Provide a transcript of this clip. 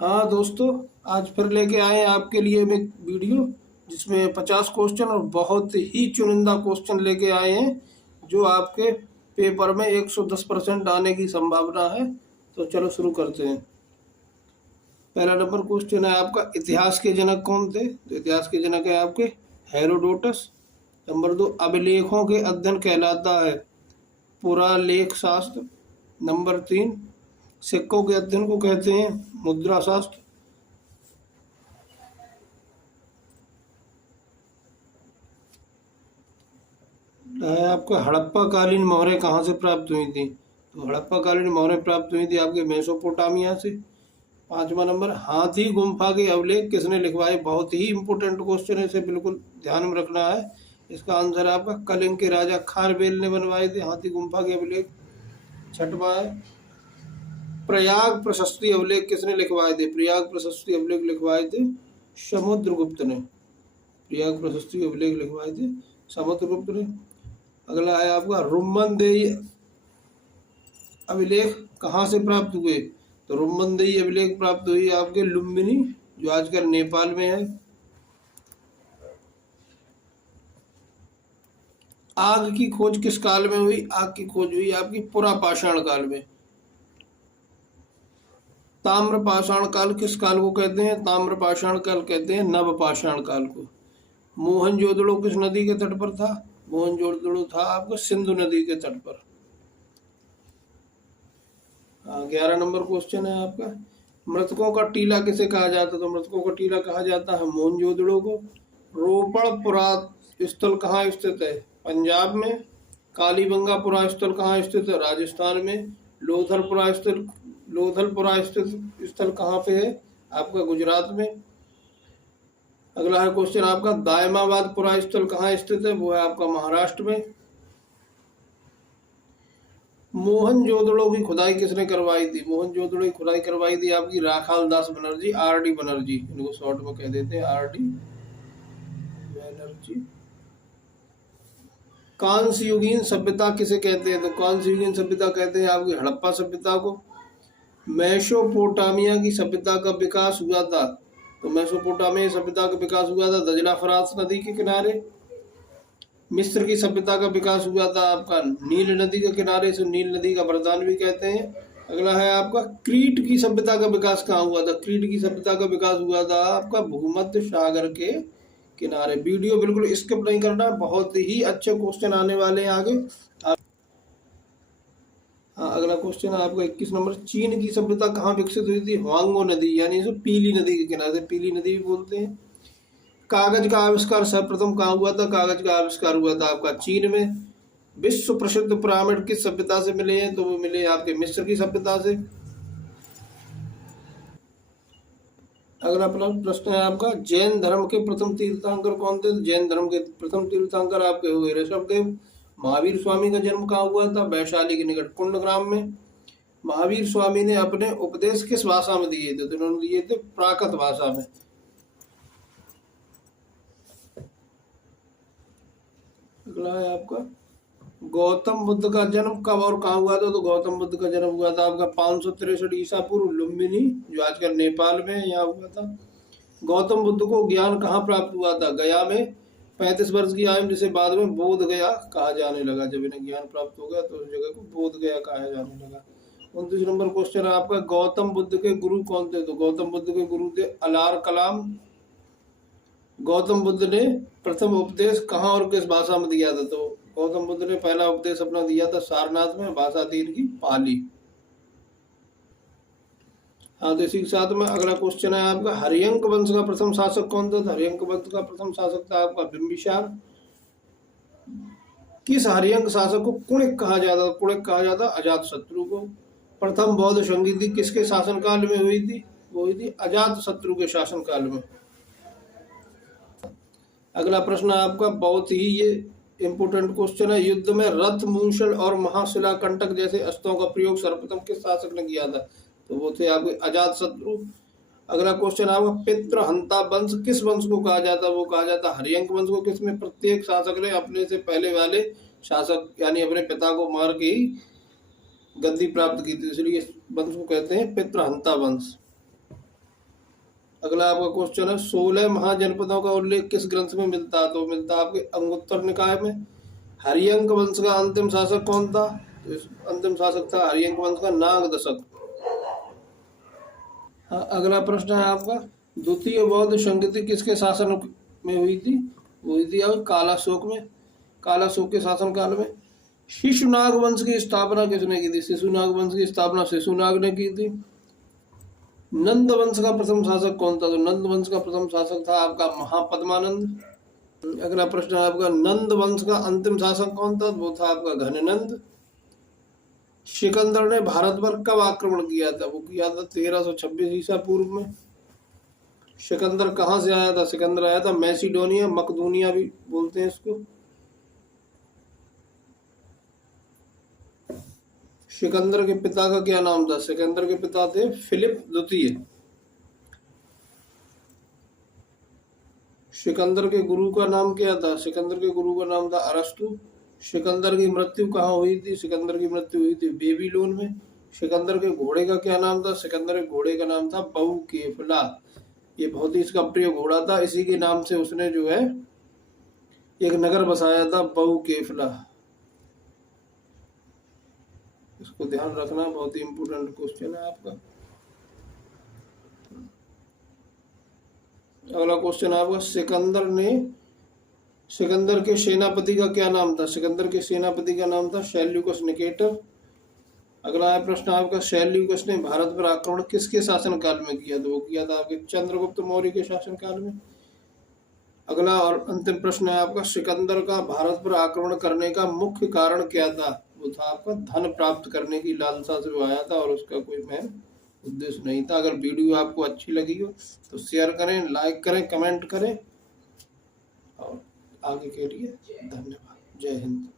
हाँ दोस्तों, आज फिर लेके आए हैं आपके लिए हम एक वीडियो जिसमें 50 क्वेश्चन और बहुत ही चुनिंदा क्वेश्चन लेके आए हैं जो आपके पेपर में 110% आने की संभावना है। तो चलो शुरू करते हैं। पहला नंबर क्वेश्चन है आपका, इतिहास के जनक कौन थे? तो इतिहास के जनक है आपके हेरोडोटस। नंबर 2, अभिलेखों के अध्ययन कहलाता है पुरालेख शास्त्र। नंबर 3, सिक्कों के अध्ययन को कहते हैं मुद्रा शास्त्र। है आपका, हड़प्पा कालीन मोहरें कहाँ से प्राप्त हुई थी? तो हड़प्पा कालीन मोहरें प्राप्त हुई थी आपके मेसोपोटामिया से। पांचवा नंबर, हाथी गुम्फा के अभिलेख किसने लिखवाए? बहुत ही इंपॉर्टेंट क्वेश्चन है, इसे बिल्कुल ध्यान में रखना है। इसका आंसर है आपका कलिंग के राजा खारवेल ने बनवाए थे हाथी गुम्फा के अभिलेख। छठवा है, प्रयाग प्रशस्ति अभिलेख किसने लिखवाए थे? प्रयाग प्रशस्ति अभिलेख लिखवाए थे समुद्रगुप्त ने। प्रयाग प्रशस्ति अभिलेख लिखवाए थे समुद्रगुप्त ने। अगला है आपका, रुम्मनदेही अभिलेख कहाँ से प्राप्त हुए? तो रुम्मनदेही अभिलेख प्राप्त हुई आपके लुम्बिनी, जो आजकल नेपाल में है। आग की खोज किस काल में हुई? आग की खोज हुई आपकी पुरापाषाण काल में। ताम्रपाषाण काल किस काल को कहते हैं? ताम्रपाषाण काल कहते हैं नवपाषाण काल को। मोहनजोदड़ो किस नदी के तट पर था? मोहनजोदड़ो था आपका सिंधु नदी के तट पर। 11 नंबर क्वेश्चन है आपका, मृतकों का टीला किसे कहा जाता है? तो मृतकों का टीला कहा जाता है मोहनजोदड़ो को। रोपड़ पुरा स्थल कहाँ स्थित है? पंजाब में। कालीबंगा पुरा स्थल कहाँ स्थित है? राजस्थान में। लोथलपुरा स्थित स्थल कहाँ पे है? आपका गुजरात में। अगला है क्वेश्चन आपका, दायमाबाद पुरा स्थल कहाँ स्थित है? वो है आपका महाराष्ट्र में। मोहनजोदड़ो की खुदाई किसने करवाई थी? मोहनजोदड़ो की खुदाई करवाई थी आपकी राखाल दास बनर्जी, आर डी बनर्जी, इनको शॉर्ट में कह देते हैं आर डी बनर्जी। कांस्य युगीन सभ्यता किसे कहते हैं? तो कांस्य युगीन सभ्यता कहते हैं आपकी हड़प्पा सभ्यता को। मेसोपोटामिया की सभ्यता का विकास हुआ था? तो मेसोपोटामिया सभ्यता का विकास हुआ था दजला फरात नदी के किनारे। मिस्र की सभ्यता का विकास हुआ था आपका नील नदी के किनारे, से नील नदी का वरदान भी कहते हैं। अगला है आपका, क्रीट की सभ्यता का विकास कहाँ हुआ था? क्रीट की सभ्यता का विकास हुआ था आपका भूमध्य सागर के किनारे। वीडियो बिल्कुल स्किप नहीं करना, बहुत ही अच्छे क्वेश्चन आने वाले हैं आगे। हाँ, अगला क्वेश्चन है आपका 21 नंबर, चीन की सभ्यता कहाँ विकसित हुई थी? हुआंगो नदी, यानी इसे पीली नदी के किनारे, पीली नदी भी बोलते हैं। कागज का आविष्कार सर्वप्रथम कहाँ हुआ था? कागज का आविष्कार हुआ था आपका चीन में। विश्व प्रसिद्ध पिरामिड किस सभ्यता से मिले हैं? तो वो मिले आपके मिस्र की सभ्यता से। अगला प्रश्न है आपका, जैन धर्म के प्रथम तीर्थंकर कौन थे? जैन धर्म के प्रथम तीर्थंकर आपके हुए ऋषभदेव। महावीर स्वामी का जन्म कहाँ हुआ था? वैशाली के निकट कुंडग्राम में। महावीर स्वामी ने अपने उपदेश किस भाषा में दिए थे? तो उन्होंने दिए थे प्राकृत भाषा में। अगला है आपका, गौतम बुद्ध का जन्म कब और कहाँ हुआ था? तो गौतम बुद्ध का जन्म हुआ था आपका 563 ईसा पूर्व लुम्बिनी, जो आजकल नेपाल में है, यहाँ हुआ था। गौतम बुद्ध को ज्ञान कहाँ प्राप्त हुआ था? गया में। 35 वर्ष की आयु जिसे बाद में बोध गया कहा जाने लगा। जब इन्हें ज्ञान प्राप्त हो गया तो उस जगह को बोध गया कहा जाने लगा। 29 नंबर क्वेश्चन है आपका, गौतम बुद्ध के गुरु कौन थे? तो गौतम बुद्ध के गुरु थे अलार कलाम। गौतम बुद्ध ने प्रथम उपदेश कहाँ और किस भाषा में दिया था? तो गौतम बुद्ध ने पहला उपदेश अपना दिया था सारनाथ में, भाषा थी इनकी पाली। हाँ, तो इसी के साथ में अगला क्वेश्चन है आपका, हरियंक वंश का प्रथम शासक कौन था? हरियंक वंश का प्रथम शासक था आपका बिंबिसार। किस हरियंक शासक को कुणिक कहा जाता? कुणिक कहा जाता अजात शत्रु को। प्रथम बौद्ध संगीति किसके शासनकाल में हुई थी? वो हुई थी अजात शत्रु के शासनकाल में। अगला प्रश्न आपका बहुत ही ये इंपोर्टेंट क्वेश्चन है, युद्ध में रथ, मूसल और महाशिला कंटक जैसे अस्त्रों का प्रयोग सर्वप्रथम किस शासक ने किया था? तो वो थे आपके अजात शत्रु। अगला क्वेश्चन आपका, पितृहंता वंश किस वंश को कहा जाता? वो कहा जाता हरियंक वंश को। किसमें? प्रत्येक शासक ने अपने से पहले वाले शासक यानी अपने पिता को मार के ही गद्दी प्राप्त की थी, इसलिए इस वंश को कहते हैं पितृहंता वंश। अगला आपका क्वेश्चन है 16 महाजनपदों का उल्लेख किस ग्रंथ में मिलता है? तो मिलता है आपके अंगुत्तर निकाय में। हरियंक वंश का अंतिम शासक कौन था? तो अंतिम शासक था हरियंक वंश का नागदशक। हाँ, अगला प्रश्न है आपका द्वितीय बौद्ध संगति किसके शासन में हुई थी? हुई थी अब कालाशोक में, कालाशोक के शासन काल में। शिशुनाग वंश की स्थापना किसने की थी? शिशुनाग वंश की स्थापना शिशुनाग ने की थी। नंद वंश का प्रथम शासक कौन था? तो नंद वंश का प्रथम शासक था आपका महापद्मानंद। अगला प्रश्न है आपका नंद वंश का अंतिम शासक कौन था? वो था आपका घननंद। सिकंदर ने भारत पर कब आक्रमण किया था? वो किया था 1326 ईसा पूर्व में। सिकंदर कहाँ से आया था? सिकंदर आया था मैसिडोनिया, मकदूनिया भी बोलते हैं इसको। सिकंदर के पिता का क्या नाम था? सिकंदर के पिता थे फिलिप द्वितीय। सिकंदर के गुरु का नाम क्या था? सिकंदर के गुरु का नाम था अरस्तु। सिकंदर की मृत्यु कहाँ हुई थी? सिकंदर की मृत्यु हुई थी बेबीलोन में। सिकंदर के घोड़े का क्या नाम था? सिकंदर के घोड़े का नाम था बहुकेफला। ये बहुत ही इसका प्रिय घोड़ा था, इसी के नाम से उसने जो है एक नगर बसाया था बहुकेफला। इसको ध्यान रखना, बहुत ही इंपोर्टेंट क्वेश्चन है आपका। अगला क्वेश्चन आपका सिकंदर के सेनापति का क्या नाम था? सिकंदर के सेनापति का नाम था सेल्यूकस निकेटर। अगला है प्रश्न आपका सेल्यूकस ने भारत पर आक्रमण किसके शासन काल में किया? तो वो किया था आपके चंद्रगुप्त मौर्य के शासन काल में। अगला और अंतिम प्रश्न है आपका सिकंदर का भारत पर आक्रमण करने का मुख्य कारण क्या था? वो था आपका धन प्राप्त करने की लालसा से वो आया था और उसका कोई मेन उद्देश्य नहीं था। अगर वीडियो आपको अच्छी लगी हो तो शेयर करें, लाइक करें, कमेंट करें और आगे के लिए धन्यवाद। जय हिंद।